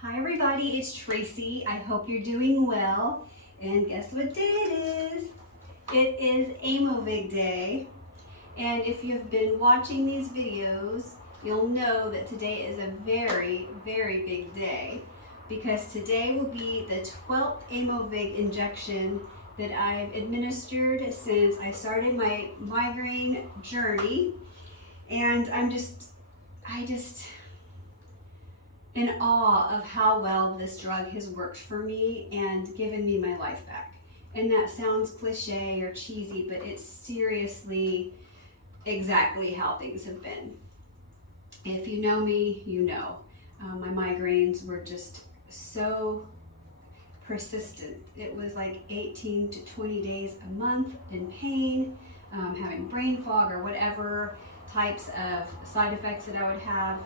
Hi everybody, it's Tracy. I hope you're doing well. And guess what day it is? It is Aimovig Day. And if you've been watching these videos, you'll know that today is a very, very big day because today will be the 12th Aimovig injection that I've administered since I started my migraine journey. And I just in awe of how well this drug has worked for me and given me my life back. And that sounds cliche or cheesy, but it's seriously exactly how things have been. If you know me, you know. My migraines were just so persistent. It was like 18 to 20 days a month in pain, having brain fog or whatever types of side effects that I would have.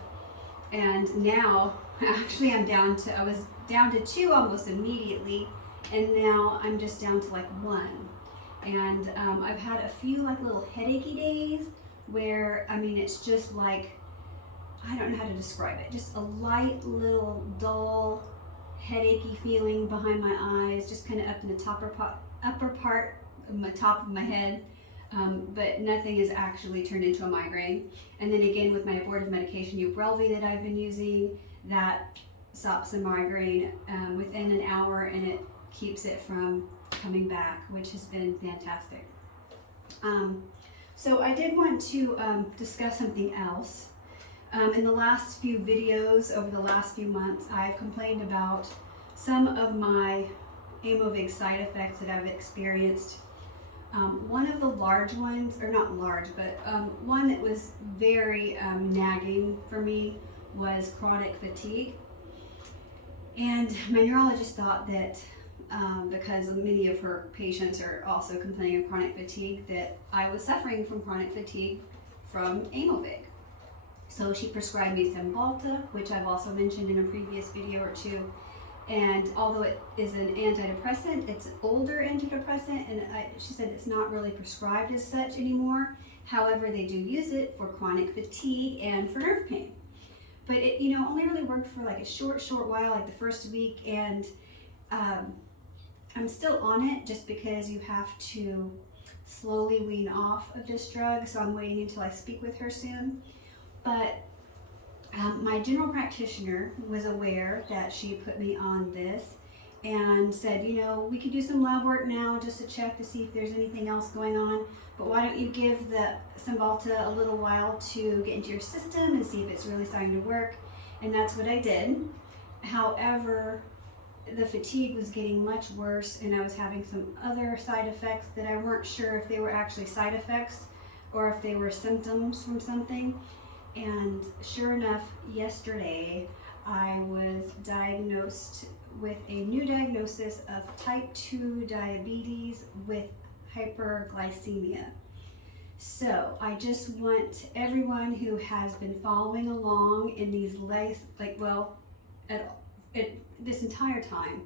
And now, actually I was down to 2 almost immediately, and now I'm just down to like 1. And I've had a few like little headachy days where, it's just like, I don't know how to describe it, just a light little dull headachy feeling behind my eyes, just kind of up in the upper part of my top of my head. But nothing has actually turned into a migraine. And then again, with my abortive medication, Ubrelvy, that I've been using, that stops the migraine within an hour, and it keeps it from coming back, which has been fantastic. So I did want to discuss something else. In the last few videos over the last few months, I've complained about some of my Aimovig side effects that I've experienced. One of the large ones, or not large, but one that was very nagging for me was chronic fatigue. And my neurologist thought that because many of her patients are also complaining of chronic fatigue, that I was suffering from chronic fatigue from Aimovig. So she prescribed me Cymbalta, which I've also mentioned in a previous video or two. And although it is an antidepressant, it's an older antidepressant, and she said it's not really prescribed as such anymore. However, they do use it for chronic fatigue and for nerve pain. But it, only really worked for like a short while, like the first week, and I'm still on it just because you have to slowly wean off of this drug. So I'm waiting until I speak with her soon. But my general practitioner was aware that she put me on this and said, we could do some lab work now just to check to see if there's anything else going on, but why don't you give the Cymbalta a little while to get into your system and see if it's really starting to work. And that's what I did. However, the fatigue was getting much worse, and I was having some other side effects that I weren't sure if they were actually side effects or if they were symptoms from something. And sure enough, yesterday I was diagnosed with a new diagnosis of type 2 diabetes with hyperglycemia. So I just want everyone who has been following along in these this entire time,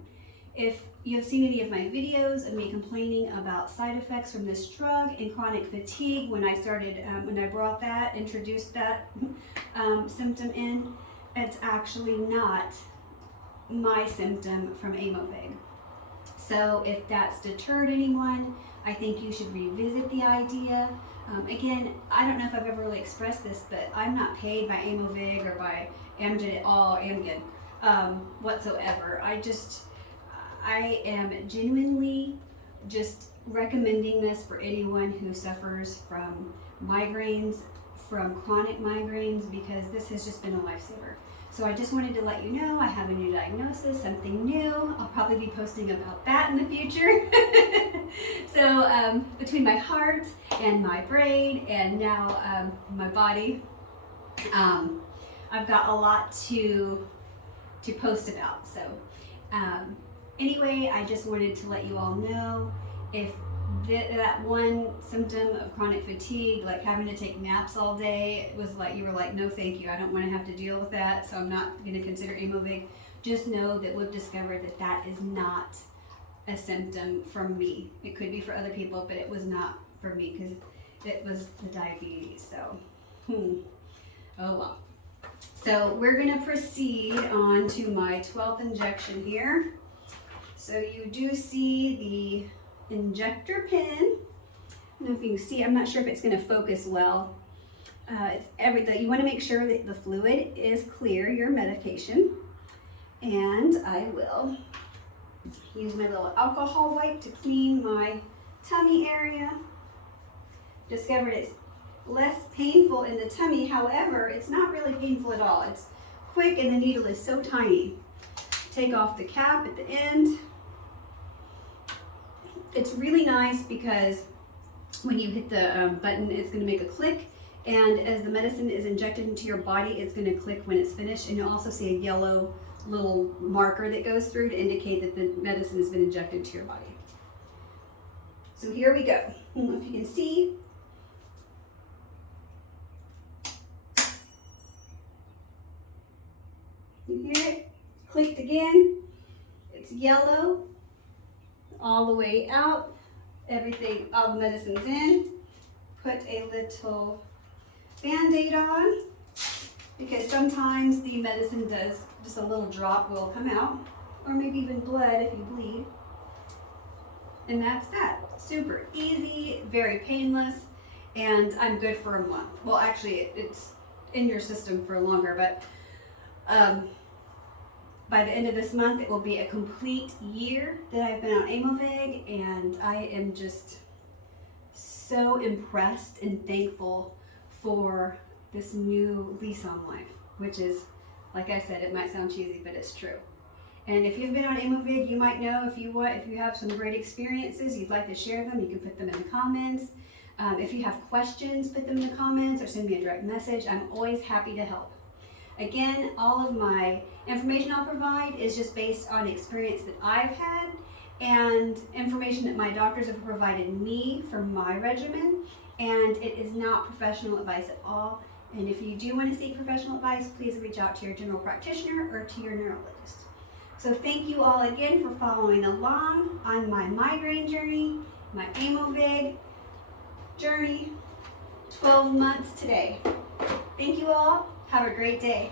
if you've seen any of my videos of me complaining about side effects from this drug and chronic fatigue, when I started, when I introduced that symptom in, it's actually not my symptom from Aimovig. So if that's deterred anyone, I think you should revisit the idea. Again, I don't know if I've ever really expressed this, but I'm not paid by Aimovig or by Amgen at all, whatsoever. I am genuinely just recommending this for anyone who suffers from migraines, from chronic migraines, because this has just been a lifesaver. So I just wanted to let you know I have a new diagnosis, something new. I'll probably be posting about that in the future. So between my heart and my brain and now my body, I've got a lot to post about. So anyway, I just wanted to let you all know if that one symptom of chronic fatigue, like having to take naps all day, was like you were like, no thank you, I don't want to have to deal with that, so I'm not going to consider Aimovig. Just know that we've discovered that that is not a symptom from me. It could be for other people, but it was not for me because it was the diabetes. So oh well. So we're going to proceed on to my 12th injection here. So you do see the injector pin. I don't know if you can see, I'm not sure if it's going to focus well. You want to make sure that the fluid is clear, your medication. And I will use my little alcohol wipe to clean my tummy area. Discovered it's less painful in the tummy, however, it's not really painful at all. It's quick and the needle is so tiny. Take off the cap at the end. It's really nice because when you hit the button, it's going to make a click, and as the medicine is injected into your body, it's going to click when it's finished, and you'll also see a yellow little marker that goes through to indicate that the medicine has been injected to your body. So here we go. I don't know if you can see. You hear it? Clicked again. It's yellow all the way out. Everything, all the medicine's in. Put a little Band-Aid on, because sometimes the medicine does, just a little drop will come out, or maybe even blood if you bleed. And that's that. Super easy, very painless, and I'm good for a month. Well, actually, it's in your system for longer, but by the end of this month, it will be a complete year that I've been on Aimovig, and I am just so impressed and thankful for this new lease on life, which is, like I said, it might sound cheesy, but it's true. And if you've been on Aimovig, you might know if you have some great experiences, you'd like to share them, you can put them in the comments. If you have questions, put them in the comments or send me a direct message. I'm always happy to help. Again, all of my information I'll provide is just based on experience that I've had and information that my doctors have provided me for my regimen, and it is not professional advice at all. And if you do want to seek professional advice, please reach out to your general practitioner or to your neurologist. So thank you all again for following along on my migraine journey, my Aimovig journey, 12 months today. Thank you all. Have a great day.